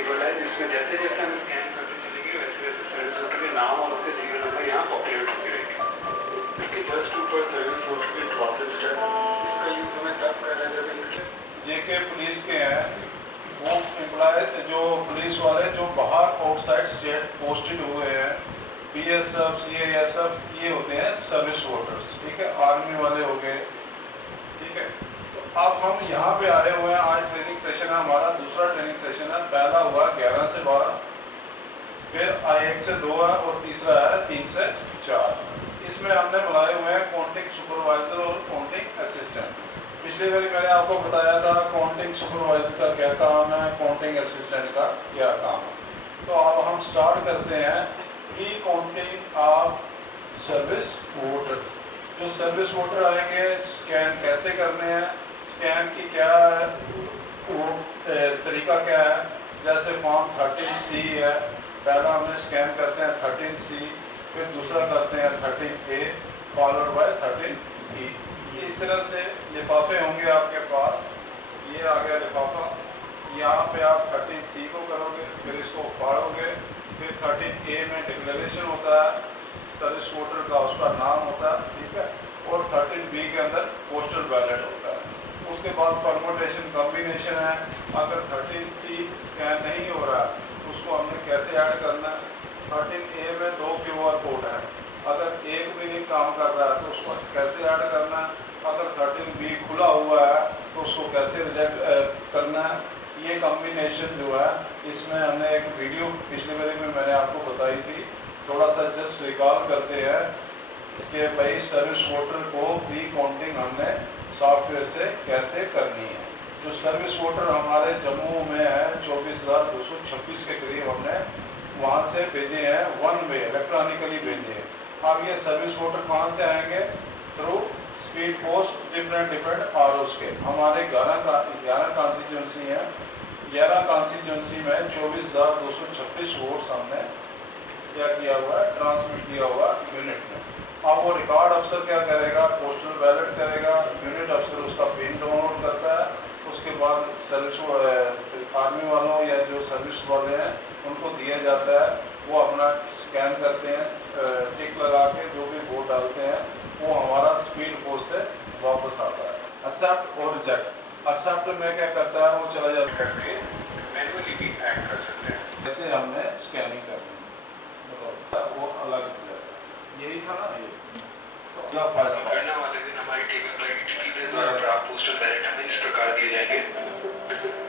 Table है जिसमें जैसे जैसे हम स्कैन करते चलेंगे वैसे वैसे सर्विस वोटर के नाम और उसके सीरियल नंबर यहाँ पॉपुलेट होते रहेंगे। इसके जस्ट ऊपर सर्विस वोटर की प्रोसेस है, इसका यूज हमें तब करना है जब इनके जेके पुलिस के हैं वो एम्प्लॉय जो पुलिस वाले जो बाहर आउटसाइड स्टेट पोस्टेड हुए हैं, बीएसएफ सीआईएसएफ, ये होते हैं सर्विस वोटर्स, ठीक है। आर्मी वाले हो गए, ठीक है। तो अब हम यहाँ पे आए हुए हैं, आज ट्रेनिंग सेशन है हमारा, दूसरा ट्रेनिंग सेशन है। पहला हुआ 11 से 12, फिर 1 से 2 है और तीसरा है 3 से 4। इसमें हमने बुलाए हुए हैं काउंटिंग सुपरवाइजर और काउंटिंग असिस्टेंट। पिछली बारी मैंने आपको बताया था काउंटिंग सुपरवाइजर का क्या काम है, काउंटिंग असिस्टेंट का क्या काम है। तो अब हम स्टार्ट करते हैं pre counting of service voters. जो सर्विस वोटर आएंगे स्कैन कैसे करने हैं, स्कैन की क्या है वो तरीका क्या है। जैसे फॉर्म 13C है, पहला हमने स्कैन करते हैं 13C, फिर दूसरा करते हैं 13A, फॉलोड बाय 13E। इस तरह से लिफाफे होंगे आपके पास। ये आ गया लिफाफा, यहाँ पे आप 13C को करोगे, फिर इसको फाड़ोगे, फिर 13A में डिक्लेरेशन होता है सर्विस वोटर का, उसका नाम होता है, ठीक है। और 13B के अंदर पोस्टल बैलेट होता है। उसके बाद परमुटेशन कॉम्बिनेशन है। अगर 13C स्कैन नहीं हो रहा तो उसको हमने कैसे ऐड करना है। 13A में 2 QR कोड है, अगर एक भी नहीं काम कर रहा है तो उसको कैसे ऐड करना है। अगर 13B खुला हुआ है तो उसको कैसे रिजेक्ट करना है। ये कॉम्बिनेशन जो है इसमें हमने एक वीडियो पिछले बारे में मैंने आपको बताई थी, थोड़ा सा जस्ट रिकॉल करते हैं कि भाई सर्विस वोटर को प्री काउंटिंग हमने सॉफ्टवेयर से कैसे करनी है। जो सर्विस वोटर हमारे जम्मू में है 24,226 के करीब हमने वहाँ से भेजे हैं, वन वे इलेक्ट्रॉनिकली भेजे हैं। अब ये सर्विस वोटर कहाँ से आएंगे, थ्रू स्पीड पोस्ट डिफरेंट आरओस के। हमारे 11 कॉन्स्टिट्यूंसी हैं, 11 कॉन्स्टिट्यूंसी में 24,226 वोट्स हमने क्या किया हुआ है, ट्रांसमिट किया हुआ यूनिट में। अब वो रिकॉर्ड अफसर क्या करेगा, पोस्टल बैलेट करेगा, यूनिट अफसर उसका पिन डाउनलोड करता है। उसके बाद सर्विस आर्मी वालों या जो सर्विस वाले हैं उनको दिया जाता है, वो अपना स्कैन करते हैं, टिक लगा के जो भी वोट डालते हैं वो हमारा स्पीड पोस्ट से वापस आता है। एक्सेप्ट और रिजेक्ट, एक्सेप्ट में क्या करता है वो चला जाता है, मैनुअली भी ऐड कर सकते हैं। जैसे हमने स्कैनिंग करनी है वो अलग हो जाता है। यही था ना ये, तो अगला फायदा गणना वाले दिन हमारी टेबल पर डिटेल्स द्वारा प्राप्त पोस्टल बैलेट हमें इस प्रकार दिए जाएंगे।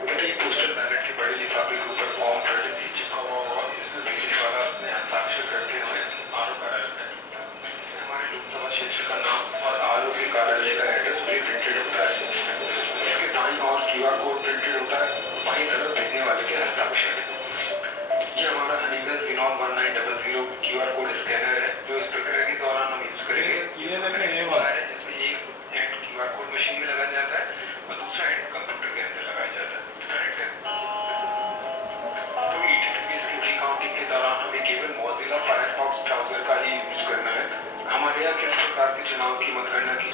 प्रत्येक पोस्टल बैलेट के बड़े लिफाफे के ऊपर फॉर्म 13C चिपका हुआ होगा। इसमें भेजने वाला अपने हस्ताक्षर करते हुए आरओ कार्यालय में लिखता है। इसमें हमारे लोकसभा क्षेत्र का नाम और आरओ के कार्यालय का एड्रेस भी प्रिंटेड होता है। इसके दाईं ओर QR कोड प्रिंटेड होता है, बाईं तरफ भेजने वाले के हस्ताक्षर है। ये हमारा Honeywell Xenon 1900 QR code scanner है जो इस प्रक्रिया के दौरान हम यूज करेंगे। ये देखिए ये वाला है जिसमें एक एंड QR कोड मशीन में लगाया जाता है और दूसरा एंड कंप्यूटर के अंदर लगाया जाता है। करेक्ट है। तो HTTPS की प्री काउंटिंग के दौरान हमें केवल मोजिला फायरफॉक्स ब्राउजर का ही यूज करना है। हमारे यहाँ किस प्रकार के चुनाव की मतगणना की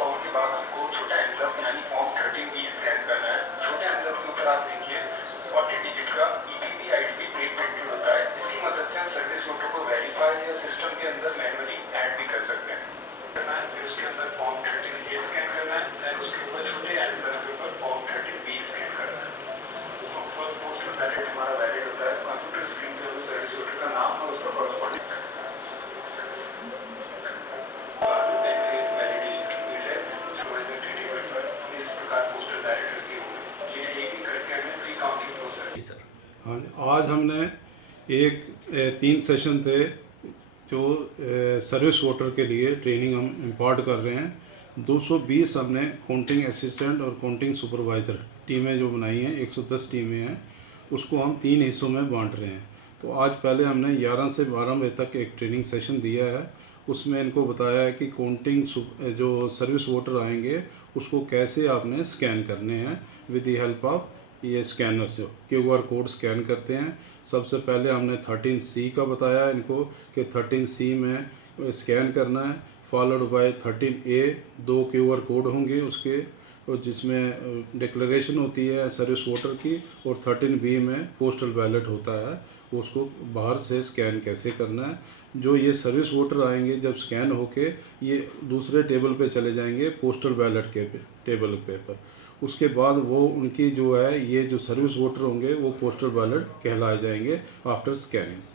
फॉर्म के बाद आपको छोटा एनवलप यानी फॉर्म 13B स्कैन करना है। छोटे एनवलप के ऊपर आप देखिए 40 डिजिट का EPP IDP प्री प्रिंटेड होता है। इसकी मदद से हम सर्विस वोटर को वेरीफाई या सिस्टम के अंदर मैनुअली ऐड भी कर सकते हैं। करना है फिर उसके अंदर फॉर्म 13A स्कैन करना है, देन उसके ऊपर छोटे एनवलप के ऊपर फॉर्म 13B स्कैन करना है। तो फर्स्ट पोस्टल बैलेट हमारा वैलिड होता है। कंप्यूटर स्क्रीन पे उस सर्विस वोटर का नाम और उसका कॉरस्पॉन्डिंग हाँ, आज हमने 3 सेशन थे जो सर्विस वोटर के लिए ट्रेनिंग हम इम्पार्ट कर रहे हैं। 220 हमने काउंटिंग असिस्टेंट और काउंटिंग सुपरवाइज़र टीमें जो बनाई हैं, 110 टीमें हैं, उसको हम 3 हिस्सों में बांट रहे हैं। तो आज पहले हमने 11 से 12 बजे तक एक ट्रेनिंग सेशन दिया है, उसमें इनको बताया है कि काउंटिंग जो सर्विस वोटर आएंगे उसको कैसे आपने स्कैन करने हैं विद द हेल्प ऑफ ये स्कैनर से QR कोड स्कैन करते हैं। सबसे पहले हमने 13C का बताया इनको कि 13C में स्कैन करना है, followed by 13A, 2 QR code होंगे उसके और जिसमें डिक्लेरेशन होती है सर्विस वोटर की, और 13B में पोस्टल बैलेट होता है, उसको बाहर से स्कैन कैसे करना है। जो ये सर्विस वोटर आएंगे जब स्कैन होके ये दूसरे टेबल पे चले जाएंगे पोस्टल बैलेट के टेबल पे पर, उसके बाद वो उनकी जो है ये जो सर्विस वोटर होंगे वो पोस्टल बैलेट कहलाए जाएंगे आफ्टर स्कैनिंग।